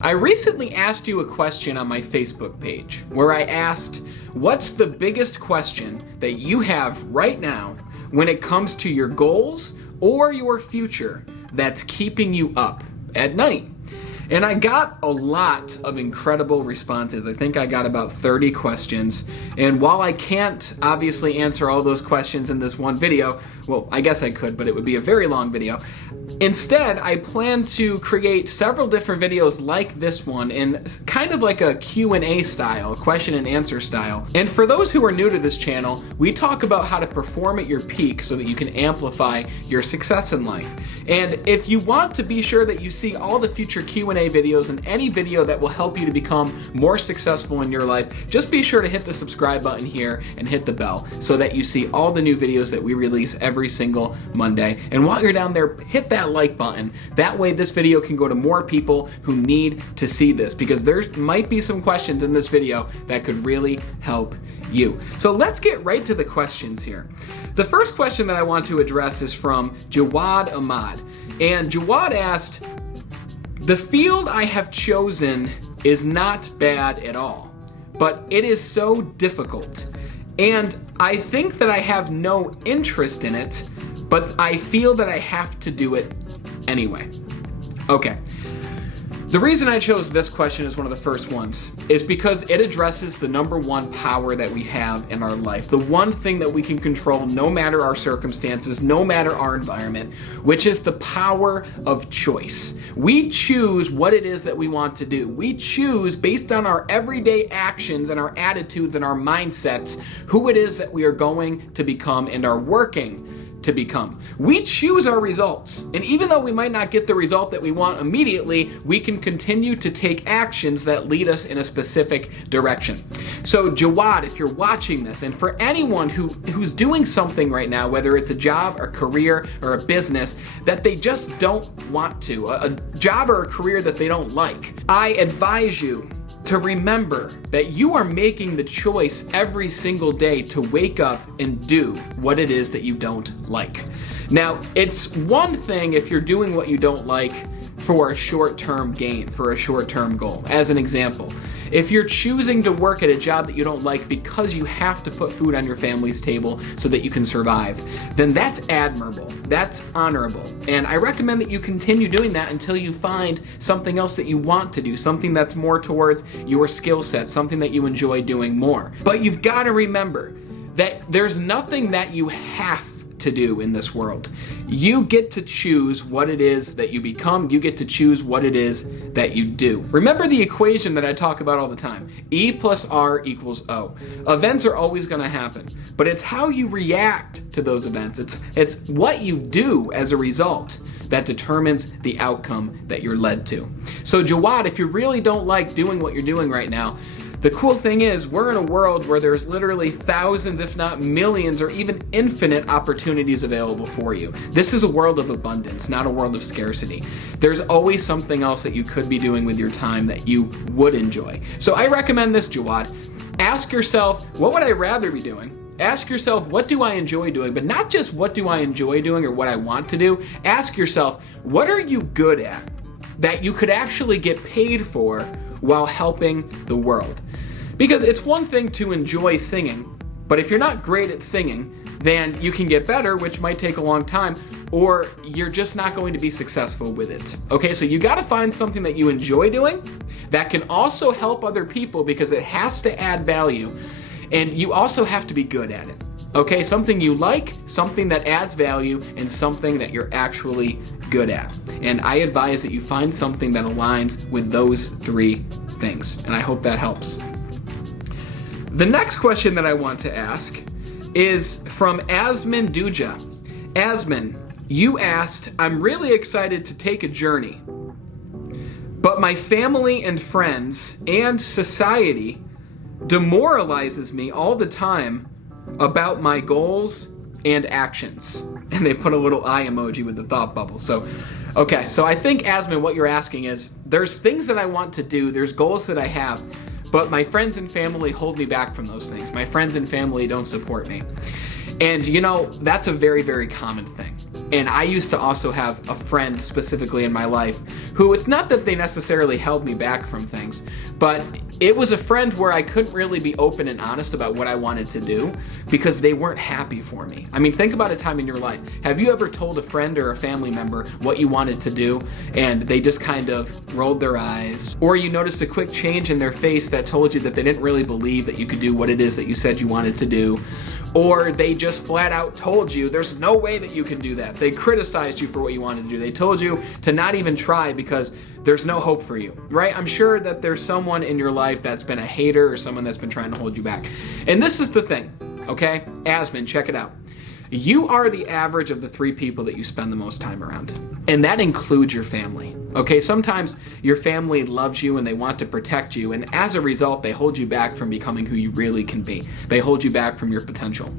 I recently asked you a question on my Facebook page where I asked, what's the biggest question that you have right now when it comes to your goals or your future that's keeping you up at night? And I got a lot of incredible responses. I think I got about 30 questions. And while I can't obviously answer all those questions in this one video, well, I guess I could, but it would be a very long video. Instead, I plan to create several different videos like this one in kind of like a Q&A style, question and answer style. And for those who are new to this channel, we talk about how to perform at your peak so that you can amplify your success in life. And if you want to be sure that you see all the future Q&A videos and any video that will help you to become more successful in your life, just be sure to hit the subscribe button here and hit the bell so that you see all the new videos that we release every single Monday. And while you're down there, hit that like button. That way this video can go to more people who need to see this, because there might be some questions in this video that could really help you. So let's get right to the questions here. The first question that I want to address is from Jawad Ahmad. And Jawad asked, the field I have chosen is not bad at all, but it is so difficult. And I think that I have no interest in it, but I feel that I have to do it anyway. Okay. The reason I chose this question as one of the first ones is because it addresses the number one power that we have in our life. The one thing that we can control no matter our circumstances, no matter our environment, which is the power of choice. We choose what it is that we want to do. We choose based on our everyday actions and our attitudes and our mindsets who it is that we are going to become and are working to become. We choose our results, and even though we might not get the result that we want immediately, we can continue to take actions that lead us in a specific direction. So Jawad, if you're watching this, and for anyone who's doing something right now, whether it's a job, a career, or a business that they just don't want to, a job or a career that they don't like, I advise you to remember that you are making the choice every single day to wake up and do what it is that you don't like. Now, it's one thing if you're doing what you don't like for a short-term gain, for a short-term goal. As an example, if you're choosing to work at a job that you don't like because you have to put food on your family's table so that you can survive, then that's admirable, that's honorable. And I recommend that you continue doing that until you find something else that you want to do, something that's more towards your skill set, something that you enjoy doing more. But you've got to remember that there's nothing that you have to do in this world. You get to choose what it is that you become. You get to choose what it is that you do. Remember the equation that I talk about all the time. E plus R equals O. Events are always going to happen, but it's how you react to those events. It's what you do as a result that determines the outcome that you're led to. So Jawad, if you really don't like doing what you're doing right now, the cool thing is we're in a world where there's literally thousands, if not millions, or even infinite opportunities available for you. This is a world of abundance, not a world of scarcity. There's always something else that you could be doing with your time that you would enjoy. So I recommend this, Jawad. Ask yourself, what would I rather be doing? Ask yourself, what do I enjoy doing? But not just what do I enjoy doing or what I want to do. Ask yourself, what are you good at that you could actually get paid for while helping the world? Because it's one thing to enjoy singing, but if you're not great at singing, then you can get better, which might take a long time, or you're just not going to be successful with it. Okay, so you gotta find something that you enjoy doing that can also help other people, because it has to add value, and you also have to be good at it. Okay, something you like, something that adds value, and something that you're actually good at. And I advise that you find something that aligns with those three things, and I hope that helps. The next question that I want to ask is from Asman Duja. Asman, you asked, I'm really excited to take a journey, but my family and friends and society demoralizes me all the time about my goals and actions. And they put a little eye emoji with the thought bubble. So, okay, so I think, Asman, what you're asking is, there's things that I want to do, there's goals that I have, but my friends and family hold me back from those things. My friends and family don't support me. And you know, that's a very, very common thing. And I used to also have a friend specifically in my life who, it's not that they necessarily held me back from things, but it was a friend where I couldn't really be open and honest about what I wanted to do because they weren't happy for me. I mean, think about a time in your life. Have you ever told a friend or a family member what you wanted to do and they just kind of rolled their eyes? Or you noticed a quick change in their face that told you that they didn't really believe that you could do what it is that you said you wanted to do? Or they just flat out told you there's no way that you can do that. They criticized you for what you wanted to do. They told you to not even try because there's no hope for you, right? I'm sure that there's someone in your life that's been a hater or someone that's been trying to hold you back. And this is the thing, okay? Asman, check it out. You are the average of the 3 people that you spend the most time around. And that includes your family. Okay, sometimes your family loves you and they want to protect you, and as a result, they hold you back from becoming who you really can be. They hold you back from your potential.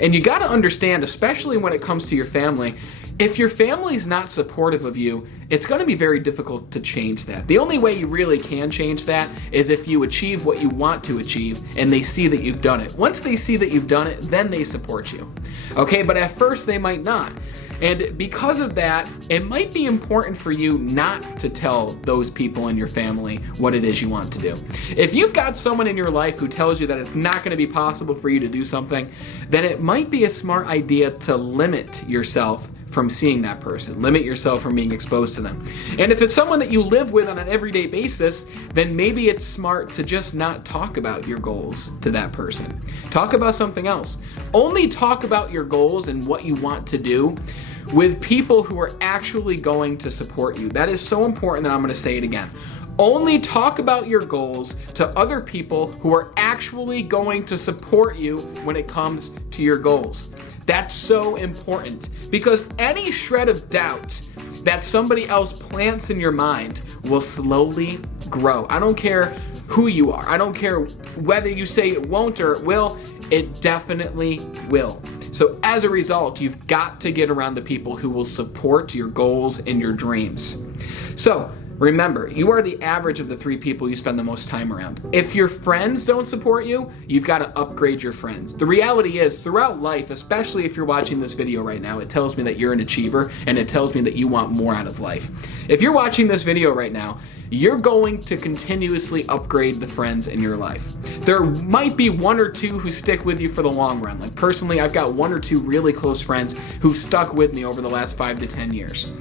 And you gotta understand, especially when it comes to your family, if your family's not supportive of you, it's gonna be very difficult to change that. The only way you really can change that is if you achieve what you want to achieve and they see that you've done it. Once they see that you've done it, then they support you. Okay, but at first they might not. And because of that, it might be important for you not to tell those people in your family what it is you want to do. If you've got someone in your life who tells you that it's not going to be possible for you to do something, then it might be a smart idea to limit yourself from seeing that person. Limit yourself from being exposed to them. And if it's someone that you live with on an everyday basis, then maybe it's smart to just not talk about your goals to that person. Talk about something else. Only talk about your goals and what you want to do with people who are actually going to support you. That is so important that I'm going to say it again. Only talk about your goals to other people who are actually going to support you when it comes to your goals. That's so important because any shred of doubt that somebody else plants in your mind will slowly grow. I don't care who you are. I don't care whether you say it won't or it will. It definitely will. So as a result, you've got to get around the people who will support your goals and your dreams. So remember, you are the average of the 3 people you spend the most time around. If your friends don't support you, you've got to upgrade your friends. The reality is, throughout life, especially if you're watching this video right now, it tells me that you're an achiever and it tells me that you want more out of life. If you're watching this video right now, you're going to continuously upgrade the friends in your life. There might be 1 or 2 who stick with you for the long run. Like personally, I've got 1 or 2 really close friends who've stuck with me over the last 5 to 10 years.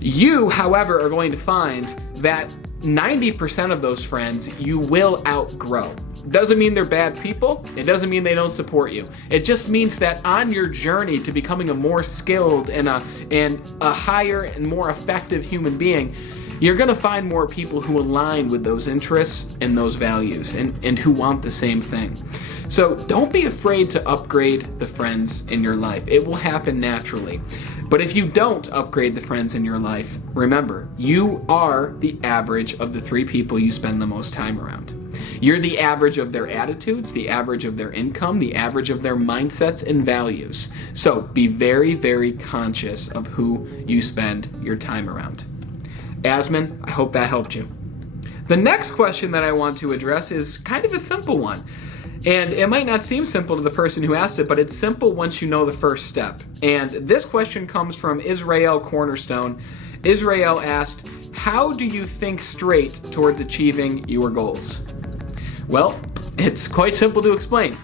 You, however, are going to find that 90% of those friends you will outgrow. Doesn't mean they're bad people. It doesn't mean they don't support you. It just means that on your journey to becoming a more skilled and a higher and more effective human being, you're gonna find more people who align with those interests and those values and who want the same thing. So don't be afraid to upgrade the friends in your life. It will happen naturally. But if you don't upgrade the friends in your life, remember, you are the average of the 3 people you spend the most time around. You're the average of their attitudes, the average of their income, the average of their mindsets and values. So be very, very conscious of who you spend your time around. Asman, I hope that helped you. The next question that I want to address is kind of a simple one. And it might not seem simple to the person who asked it, but it's simple once you know the first step. And this question comes from Israel Cornerstone. Israel asked, how do you think straight towards achieving your goals? Well, it's quite simple to explain.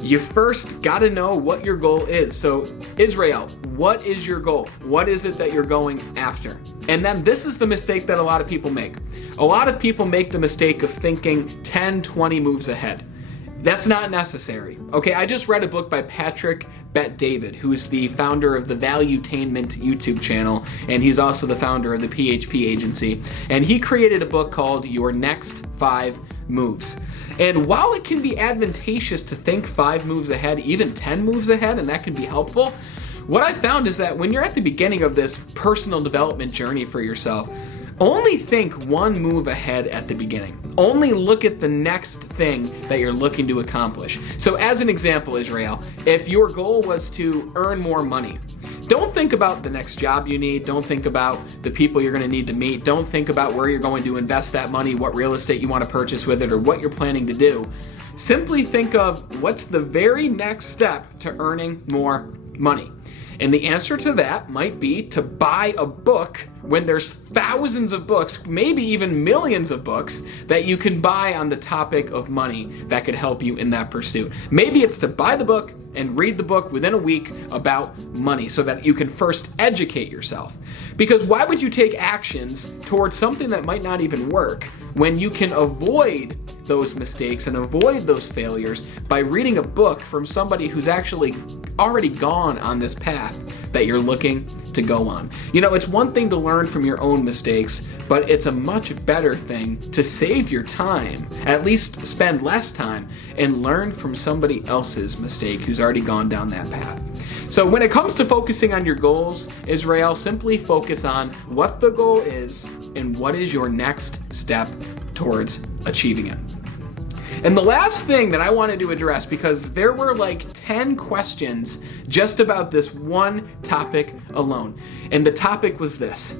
You first gotta know what your goal is. So Israel, what is your goal? What is it that you're going after? And then this is the mistake that a lot of people make. A lot of people make the mistake of thinking 10, 20 moves ahead. That's not necessary. Okay, I just read a book by Patrick Bet-David, who is the founder of the Valuetainment YouTube channel, and he's also the founder of the PHP agency. And he created a book called Your Next 5 Moves. And while it can be advantageous to think 5 moves ahead, even 10 moves ahead, and that can be helpful, what I found is that when you're at the beginning of this personal development journey for yourself, only think 1 move ahead at the beginning. Only look at the next thing that you're looking to accomplish. So as an example, Israel, if your goal was to earn more money, Don't think about the next job you need. Don't think about the people you're going to need to meet. Don't think about where you're going to invest that money, what real estate you want to purchase with it, or what you're planning to do. Simply think of what's the very next step to earning more money. And the answer to that might be to buy a book when there's thousands of books, maybe even millions of books that you can buy on the topic of money that could help you in that pursuit. Maybe it's to buy the book and read the book within a week about money so that you can first educate yourself. Because why would you take actions towards something that might not even work when you can avoid those mistakes and avoid those failures by reading a book from somebody who's actually already gone on this path that you're looking to go on? You know, it's one thing to learn from your own mistakes, but it's a much better thing to save your time, at least spend less time, and learn from somebody else's mistake who's already gone down that path. So when it comes to focusing on your goals, Israel, simply focus on what the goal is and what is your next step towards achieving it. And the last thing that I wanted to address, because there were like 10 questions just about this one topic alone. And the topic was this: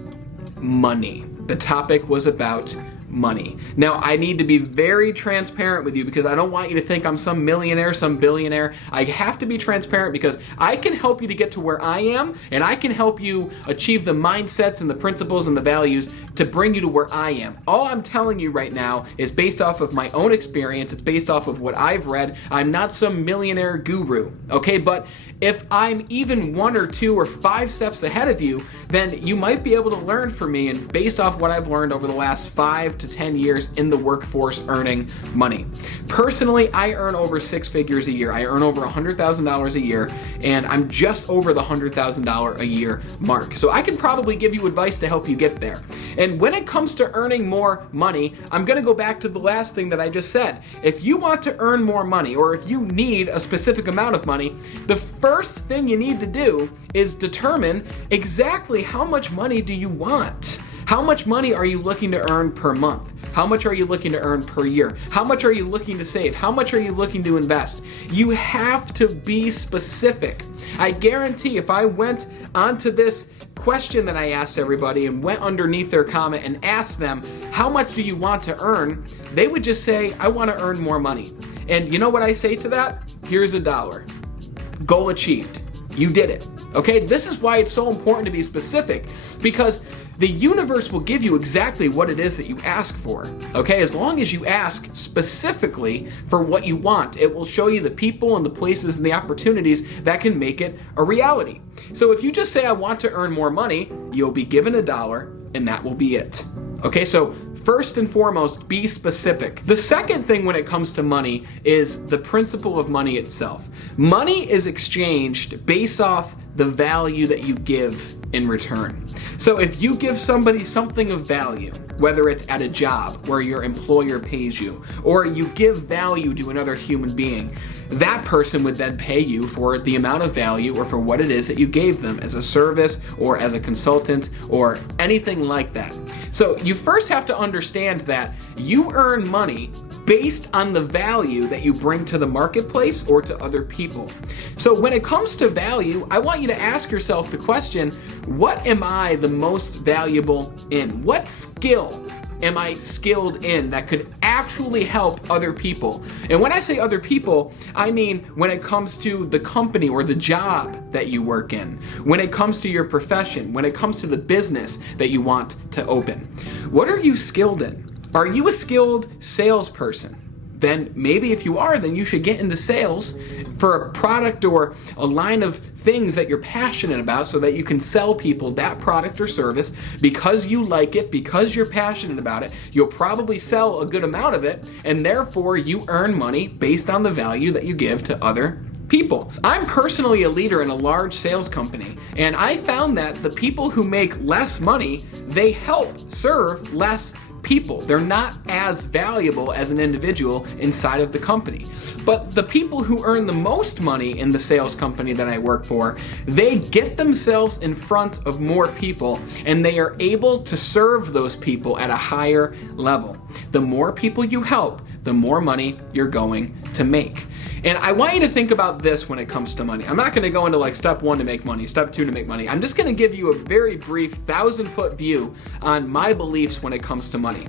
money. The topic was about money. Now, I need to be very transparent with you because I don't want you to think I'm some millionaire, some billionaire. I have to be transparent because I can help you to get to where I am, and I can help you achieve the mindsets and the principles and the values to bring you to where I am. All I'm telling you right now is based off of my own experience. It's based off of what I've read. I'm not some millionaire guru, okay? But if I'm even 1 or 2 or 5 steps ahead of you, then you might be able to learn from me, and based off what I've learned over the last 5 to 10 years in the workforce earning money. Personally, I earn over 6 figures a year. I earn over $100,000 a year, and I'm just over the $100,000 a year mark. So I can probably give you advice to help you get there. And when it comes to earning more money, I'm gonna go back to the last thing that I just said. If you want to earn more money, or if you need a specific amount of money, the first thing you need to do is determine exactly how much money do you want. How much money are you looking to earn per month? How much are you looking to earn per year? How much are you looking to save? How much are you looking to invest? You have to be specific. I guarantee if I went onto this question that I asked everybody and went underneath their comment and asked them, how much do you want to earn? They would just say, I want to earn more money. And you know what I say to that? Here's $1. Goal achieved. You did it. Okay? This is why it's so important to be specific, because the universe will give you exactly what it is that you ask for. Okay? As long as you ask specifically for what you want, it will show you the people and the places and the opportunities that can make it a reality. So if you just say, I want to earn more money, you'll be given $1, and that will be it. Okay? So first and foremost, be specific. The second thing when it comes to money is the principle of money itself. Money is exchanged based off the value that you give in return. So if you give somebody something of value, whether it's at a job where your employer pays you, or you give value to another human being, that person would then pay you for the amount of value or for what it is that you gave them as a service or as a consultant or anything like that. So you first have to understand that you earn money based on the value that you bring to the marketplace or to other people. So when it comes to value, I want you to ask yourself the question, what am I the most valuable in? What skill am I skilled in that could actually help other people? And when I say other people, I mean when it comes to the company or the job that you work in, when it comes to your profession, when it comes to the business that you want to open. What are you skilled in? Are you a skilled salesperson? Then maybe if you are, then you should get into sales for a product or a line of things that you're passionate about so that you can sell people that product or service because you like it, because you're passionate about it. You'll probably sell a good amount of it, and therefore you earn money based on the value that you give to other people. I'm personally a leader in a large sales company, and I found that the people who make less money, they help serve less people. They're not as valuable as an individual inside of the company. But the people who earn the most money in the sales company that I work for, they get themselves in front of more people, and they are able to serve those people at a higher level. The more people you help, the more money you're going to make. And I want you to think about this when it comes to money. I'm not going to go into like step 1 to make money, step 2 to make money. I'm just going to give you a very brief 1,000-foot view on my beliefs when it comes to money.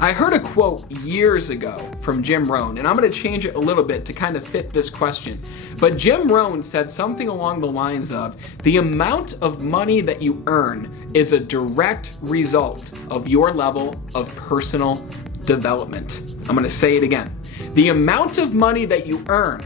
I heard a quote years ago from Jim Rohn, and I'm going to change it a little bit to kind of fit this question. But Jim Rohn said something along the lines of, the amount of money that you earn is a direct result of your level of personal development. I'm going to say it again. The amount of money that you earn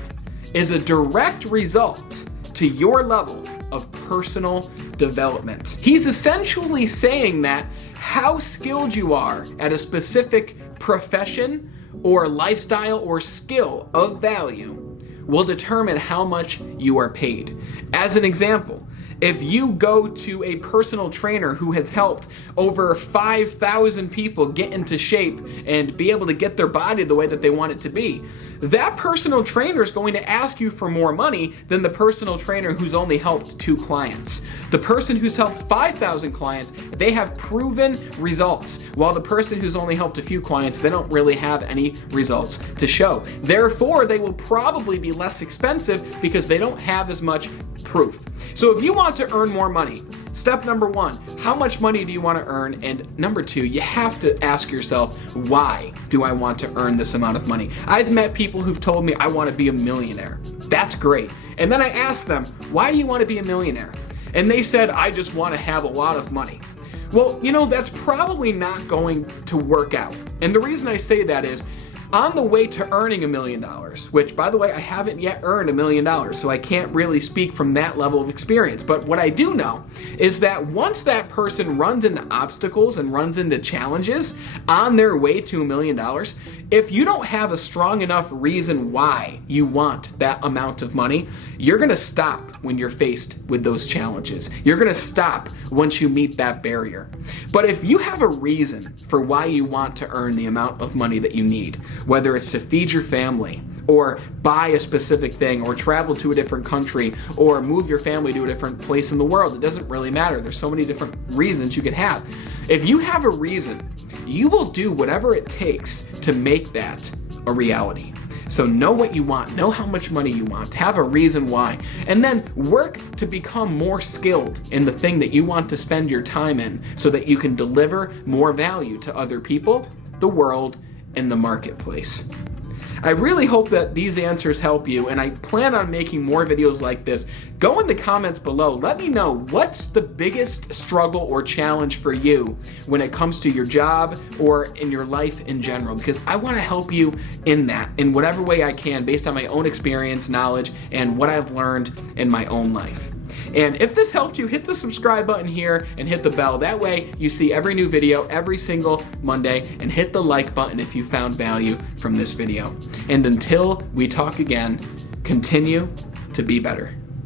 is a direct result to your level of personal development. He's essentially saying that how skilled you are at a specific profession or lifestyle or skill of value will determine how much you are paid. As an example, if you go to a personal trainer who has helped over 5,000 people get into shape and be able to get their body the way that they want it to be, that personal trainer is going to ask you for more money than the personal trainer who's only helped 2 clients. The person who's helped 5,000 clients, they have proven results, while the person who's only helped a few clients, they don't really have any results to show. Therefore, they will probably be less expensive because they don't have as much proof. So if you want to earn more money, step number 1, how much money do you want to earn? And number 2, you have to ask yourself, why do I want to earn this amount of money? I've met people who've told me I want to be a millionaire. That's great. And then I asked them, why do you want to be a millionaire? And they said, I just want to have a lot of money. Well, that's probably not going to work out. And the reason I say that is, on the way to earning $1 million, which, by the way, I haven't yet earned $1 million, so I can't really speak from that level of experience. But what I do know is that once that person runs into obstacles and runs into challenges on their way to $1 million, if you don't have a strong enough reason why you want that amount of money, you're going to stop when you're faced with those challenges. You're going to stop once you meet that barrier. But if you have a reason for why you want to earn the amount of money that you need, whether it's to feed your family, or buy a specific thing, or travel to a different country, or move your family to a different place in the world, it doesn't really matter. There's so many different reasons you could have. If you have a reason, you will do whatever it takes to make that a reality. So know what you want, know how much money you want, have a reason why, and then work to become more skilled in the thing that you want to spend your time in so that you can deliver more value to other people, the world, and the marketplace. I really hope that these answers help you, and I plan on making more videos like this. Go in the comments below. Let me know what's the biggest struggle or challenge for you when it comes to your job or in your life in general, because I want to help you in that in whatever way I can based on my own experience, knowledge, and what I've learned in my own life. And if this helped you, hit the subscribe button here and hit the bell. That way you see every new video every single Monday, and hit the like button if you found value from this video. And until we talk again, continue to be better.